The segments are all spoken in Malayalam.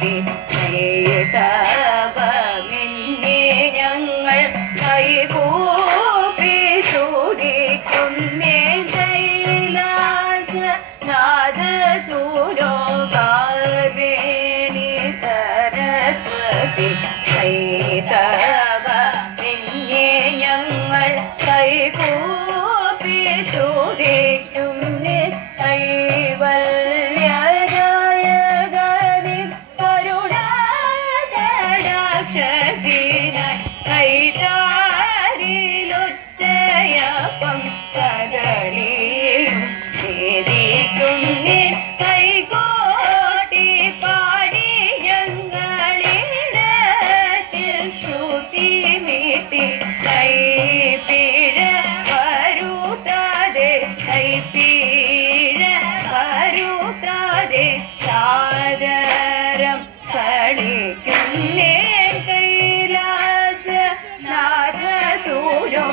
സരസ്വതി തവമിന്നെ ഞങ്ങൾ കൈകൂപ്പി സ്തുതിക്കുന്നേ ശൈലാസ നാദസൂരോ കാവേണി സരസ്വതി തവമിന്നെ ഞങ്ങൾ കൈകൂപ്പി സ്തുതിക്കുന്നേ കൈവല്യദായകനി കരുണാകടാക്ഷത്തിനായി കൈതാരിലുച്ചയപ്പം കദളിയും ഛേദിക്കുന്നേ കൈകോട്ടി പാടി ഞങ്ങളിടത്തിൽ ശ്രുതി മീട്ടി കൈപ്പിഴ വരുത്താതെ കൈപ്പിഴ വരുത്താതെ സാദരം കളിക്കുന്നേ കൈലാസ നാദസൂരോ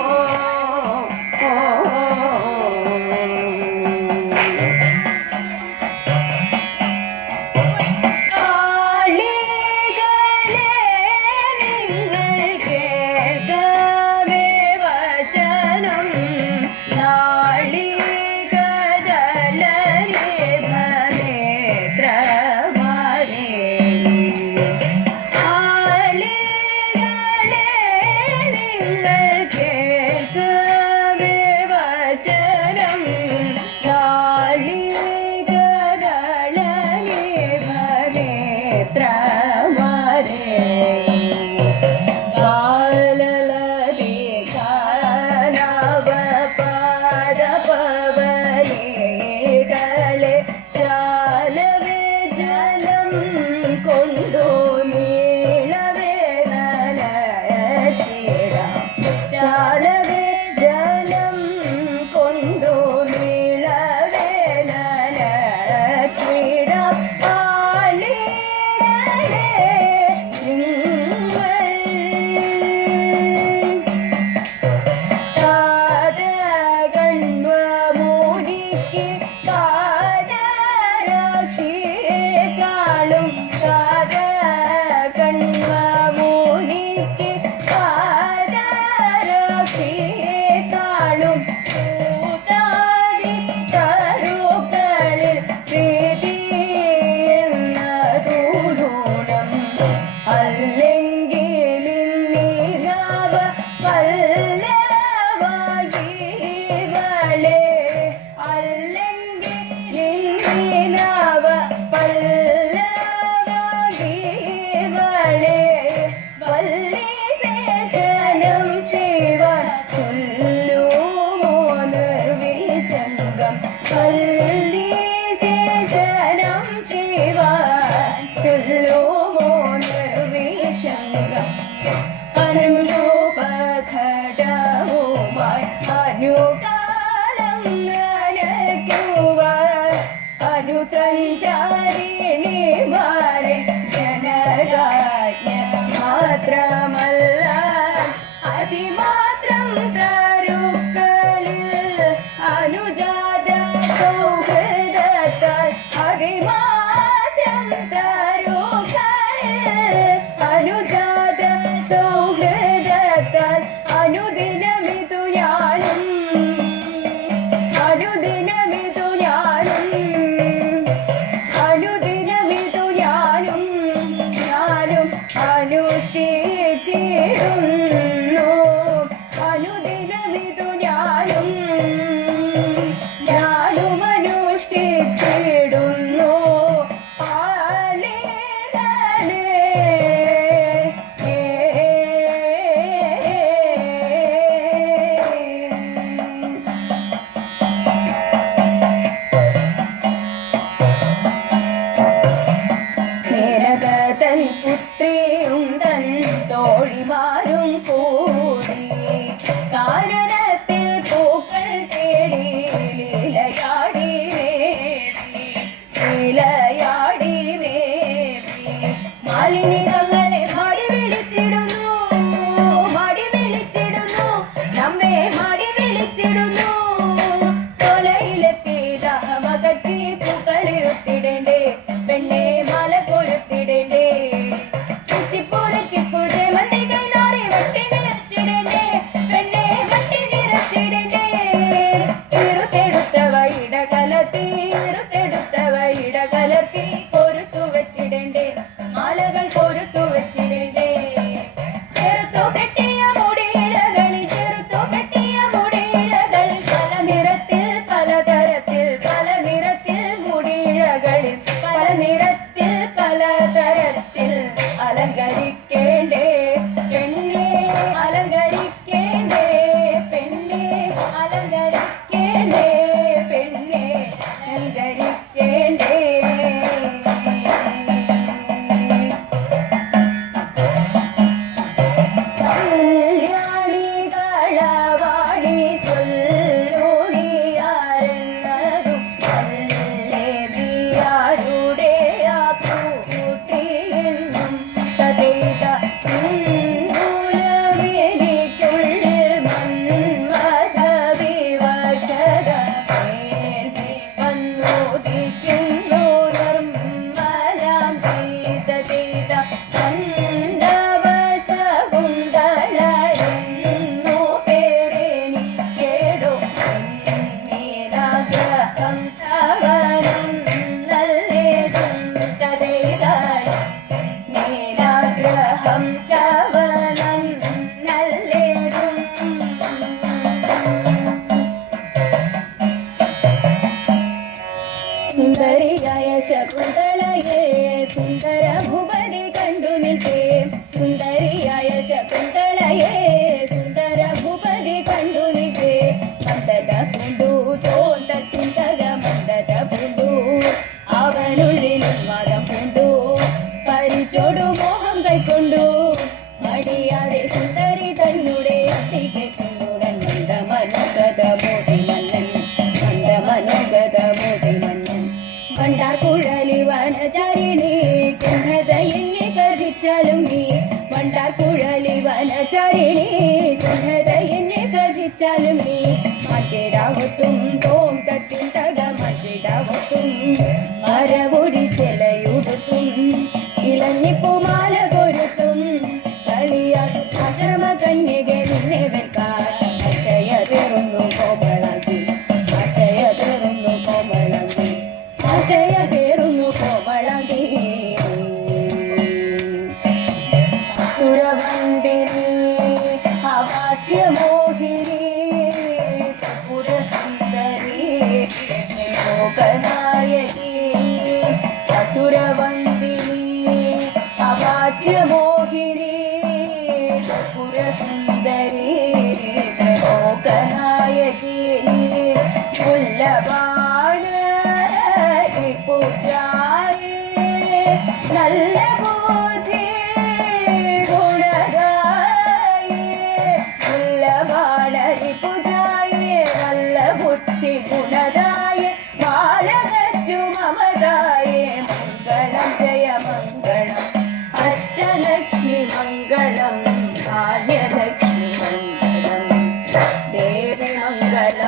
അനുസഞ്ചാരിണിമാരെ ജനരാജ്ഞ മാത്രമല്ല അതിമാത്രം തരുക്കളിൽ അനുജാത സൗഹൃദത്താൽ അതിമാത്രം തരുക്കളിൽ അനുജാത സൗഹൃദത്താൽ അനുദിനമിതു ഞാനും അനുഷ്ഠിച്ചിടുന്നു അനുദിനമിതു ഞാനും അനുഷ്ഠിച്ചിടുന്നു തൻ പുത്രിയും തൻ തോഴിമാരും കൂടി കാനനത്തിൽ പൂക്കൾ തേടി ലീലയാടി വേവി മാലിന്യങ്ങളെ മടി വിളിച്ചിടുന്നു നമ്മെ മടി വിളിച്ചിടുന്നു തൊലയിലെത്തി ദഹമകറ്റി പൂക്കളിരുത്തിടേണ്ടേ പെണ്ണെ മല കൊരുത്തിടേണ്ടേ ശകുന്തളയെ സുന്ദര ഭൂപതി കണ്ടു നിൽക്കേ സുന്ദരിയായ ശകുന്തളയെ സുന്ദര ഭൂപതി കണ്ടു നിൽക്കേ മന്ദത പൂണ്ടു തോന്തത്തിന്തക മന്ദത പൂണ്ടു അവനുള്ളിൽ ഉന്മാദം പൂണ്ടു പരിച്ചോടു മോഹം കൈക്കൊണ്ടു മടിയാതെ സുന്ദരി തന്നെ അത്തിക്ക് കൊണ്ടുടൻ മന്ദമനുഗത മോടി മന്നൻ മന്ദമനുഗത മോടി മന്നൻ വണ്ടാർ കുഴലി വനചാരിണി കുണ്ഠതയെന്നെ കതിച്ചാലും നീ വണ്ടാർ കുഴലി വനചാരിണി കുണ്ഠതയെന്നെ കതിച്ചാലും നീ മറ്റിടാവത്തും തോം തത്തിന്തക മറ്റിടാവത്തും മരവുരി ചെലയുടുത്തും ഇളഞ്ഞിപ്പുമാല കൊരുത്തും കളിയാടും ആശ്രമ കന്യക നിന്നെ വെൽക്കാൻ ആശയതേറുന്നു കോമളാക്കി ആശയതേറുന്നു കോമളാക്കി ആശയതേറുന്നു കോമളാക്കി സുരവന്ദിനി അവാച്യ മോഹിനി ത്രിപുരസുന്ദരി ലോകനായകി അസുരവന്ദിനി അവാച്യ മോഹിനി ത്രിപുരസുന്ദരി ലോകനായകി മുല്ലബാണ പൂജാരി നല്ല ബുദ്ധി ഗുണദായി മുല്ലബാണരി പൂജായി നല്ല ബുദ്ധി ഗുണദായി ബാലകറ്റു മമതായി മംഗളം ജയ മംഗളം അഷ്ടലക്ഷ്മി മംഗളം ഭാഗ്യലക്ഷ്മി മംഗളം ദേവി മംഗളം